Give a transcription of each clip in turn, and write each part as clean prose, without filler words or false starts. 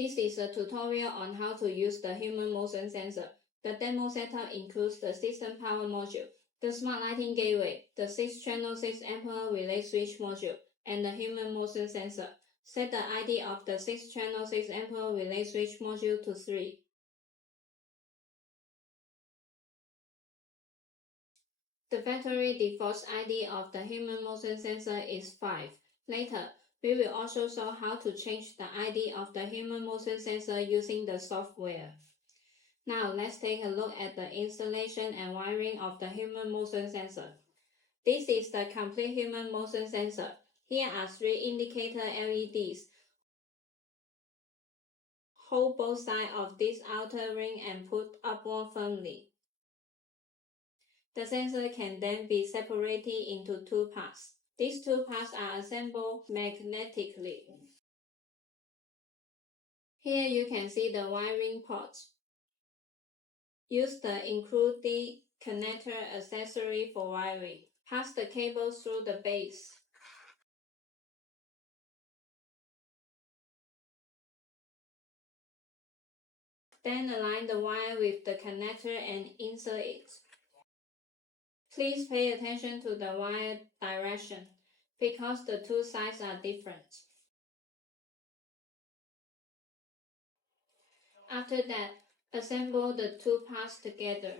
This is a tutorial on how to use the human motion sensor. The demo setup includes the system power module, the smart lighting gateway, the 6-channel 6-ampere relay switch module, and the human motion sensor. Set the ID of the 6-channel 6-ampere relay switch module to 3. The factory default ID of the human motion sensor is 5. Later, we will also show how to change the ID of the human motion sensor using the software. Now let's take a look at the installation and wiring of the human motion sensor. This is the complete human motion sensor. Here are 3 indicator LEDs. Hold both sides of this outer ring and put upward firmly. The sensor can then be separated into 2 parts. These 2 parts are assembled magnetically. Here you can see the wiring ports. Use the included connector accessory for wiring. Pass the cable through the base. Then align the wire with the connector and insert it. Please pay attention to the wire direction, because the 2 sides are different. After that, assemble the 2 parts together.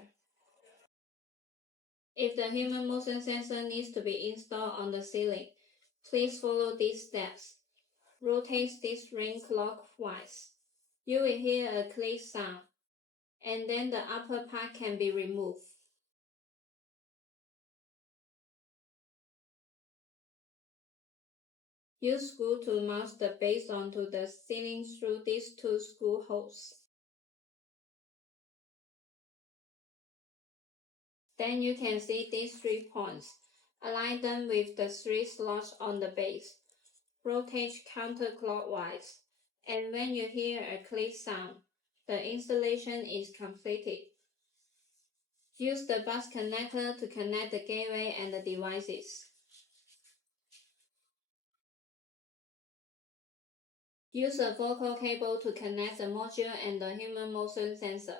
If the human motion sensor needs to be installed on the ceiling, please follow these steps. Rotate this ring clockwise. You will hear a click sound, and then the upper part can be removed. Use screw to mount the base onto the ceiling through these 2 screw holes. Then you can see these 3 points. Align them with the 3 slots on the base. Rotate counterclockwise, and when you hear a click sound, the installation is completed. Use the bus connector to connect the gateway and the devices. Use a focal cable to connect the module and the human motion sensor.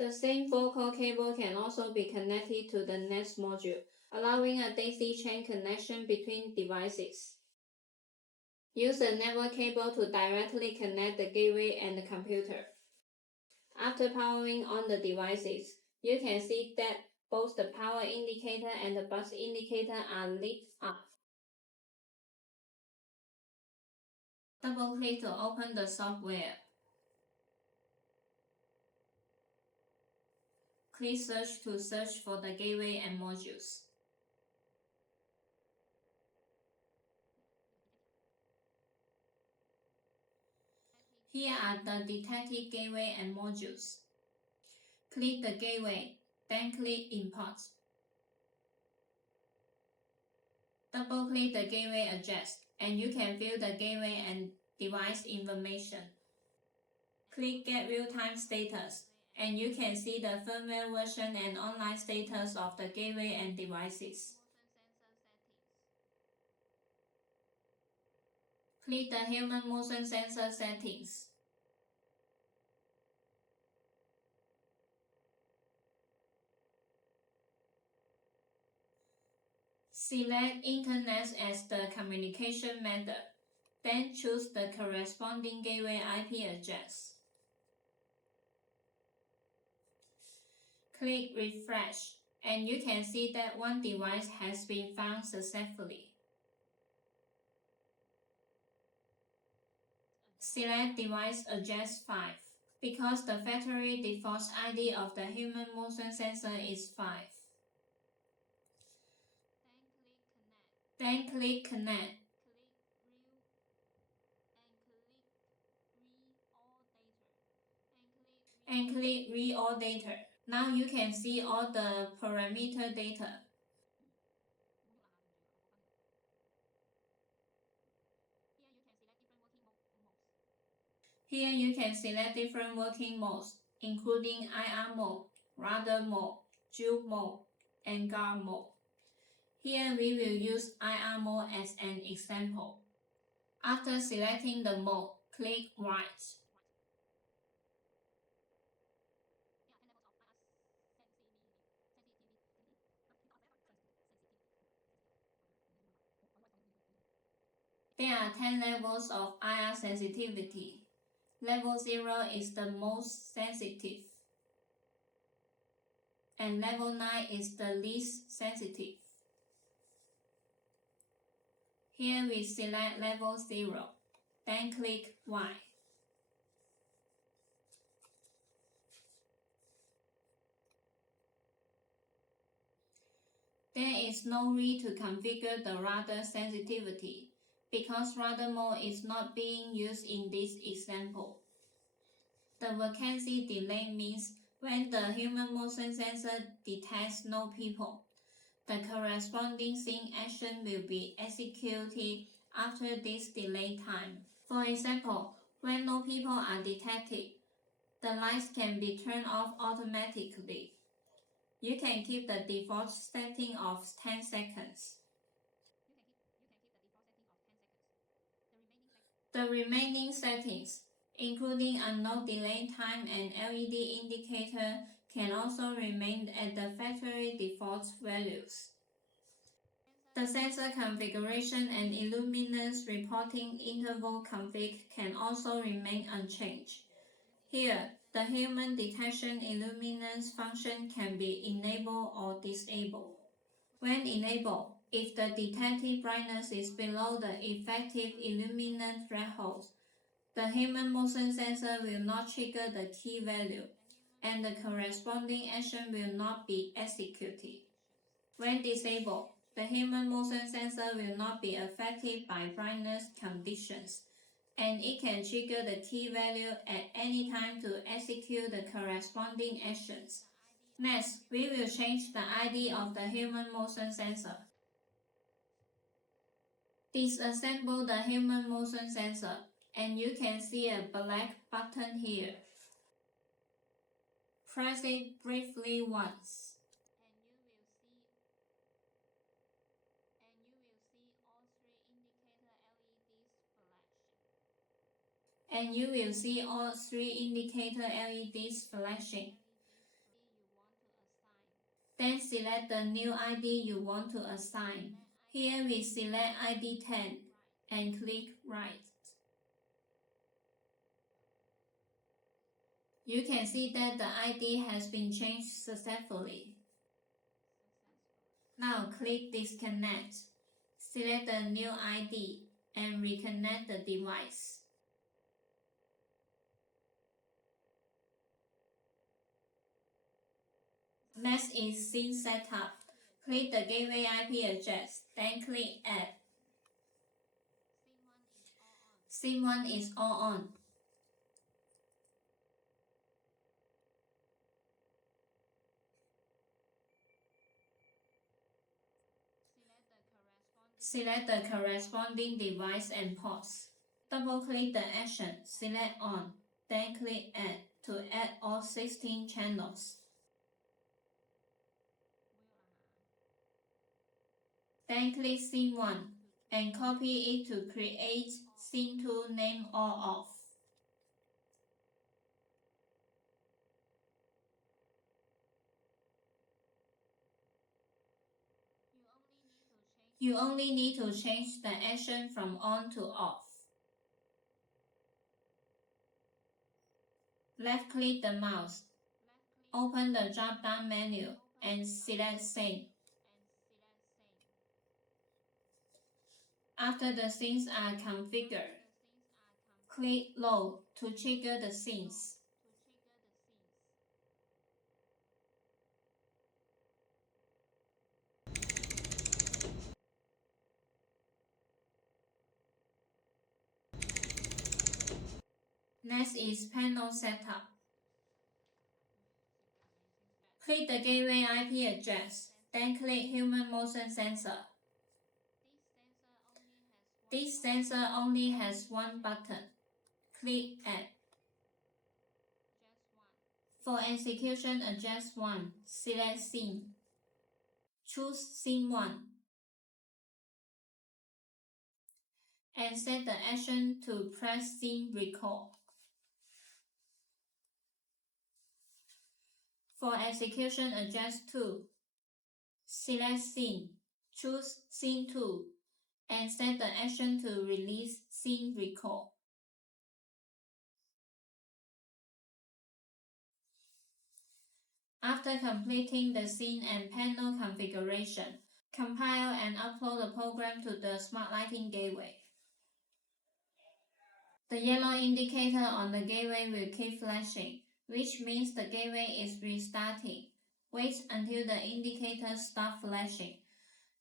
The same focal cable can also be connected to the next module, allowing a daisy chain connection between devices. Use a network cable to directly connect the gateway and the computer. After powering on the devices, you can see that both the power indicator and the bus indicator are lit up. Double-click to open the software. Click Search to search for the gateway and modules. Here are the detected gateway and modules. Click the gateway, then click Import. Double-click the gateway address, and you can view the gateway and device information. Click Get Real-Time Status, and you can see the firmware version and online status of the gateway and devices. Click the Human Motion Sensor settings. Select Internet as the communication method, then choose the corresponding gateway IP address. Click Refresh, and you can see that one device has been found successfully. Select Device Address 5, because the factory default ID of the human motion sensor is 5. Then click Connect. And click Read All Data. Now you can see all the parameter data. Here you can select different working modes, including IR mode, Radar mode, Joule mode, and Guard mode. Here we will use IR mode as an example. After selecting the mode, click Right. There are 10 levels of IR sensitivity. Level 0 is the most sensitive, and level 9 is the least sensitive. Here we select level 0, then click Y. There is no need to configure the radar sensitivity because radar mode is not being used in this example. The vacancy delay means when the human motion sensor detects no people, the corresponding scene action will be executed after this delay time. For example, when no people are detected, the lights can be turned off automatically. You can keep the default setting of 10 seconds. The remaining settings, including unknown delay time and LED indicator, can also remain at the factory default values. The sensor configuration and illuminance reporting interval config can also remain unchanged. Here, the human detection illuminance function can be enabled or disabled. When enabled, if the detected brightness is below the effective illuminance threshold, the human motion sensor will not trigger the key value, and the corresponding action will not be executed. When disabled, the human motion sensor will not be affected by brightness conditions, and it can trigger the key value at any time to execute the corresponding actions. Next, we will change the ID of the human motion sensor. Disassemble the human motion sensor, and you can see a black button here. Press it briefly once. And you will see all 3 indicator LEDs flashing. Then select the new ID you want to assign. Here we select ID 10 and click Right. You can see that the ID has been changed successfully. Now click Disconnect. Select the new ID and reconnect the device. Next is Scene Setup. Click the Gateway IP address, then click Add. Scene 1 is all on. Select the corresponding device and pause. Double-click the action, select On, then click Add to add all 16 channels. Then click Scene 1 and copy it to create Scene 2 name all off. You only need to change the action from on to off. Left-click the mouse, open the drop-down menu, and select Same. After the scenes are configured, click Load to trigger the scenes. Next is Panel Setup. Click the Gateway IP address, then click Human Motion Sensor. This sensor only has one button. Click Add. For execution, adjust 1. Select scene. Choose scene 1. And set the action to press scene record. For execution, adjust 2. Select scene. Choose scene 2. And set the action to release scene record. After completing the scene and panel configuration, compile and upload the program to the Smart Lighting Gateway. The yellow indicator on the gateway will keep flashing, which means the gateway is restarting. Wait until the indicator stops flashing.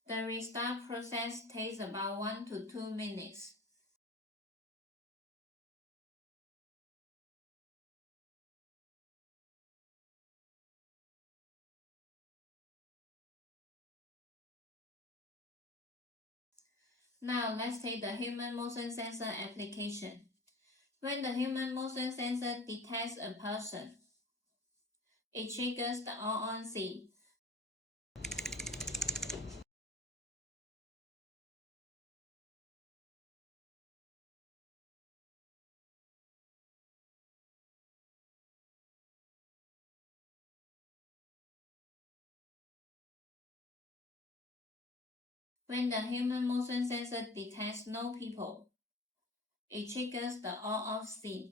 The restart process takes about 1 to 2 minutes. Now let's take the human motion sensor application. When the human motion sensor detects a person, it triggers the all-on scene. When the human motion sensor detects no people, it triggers the all-off scene.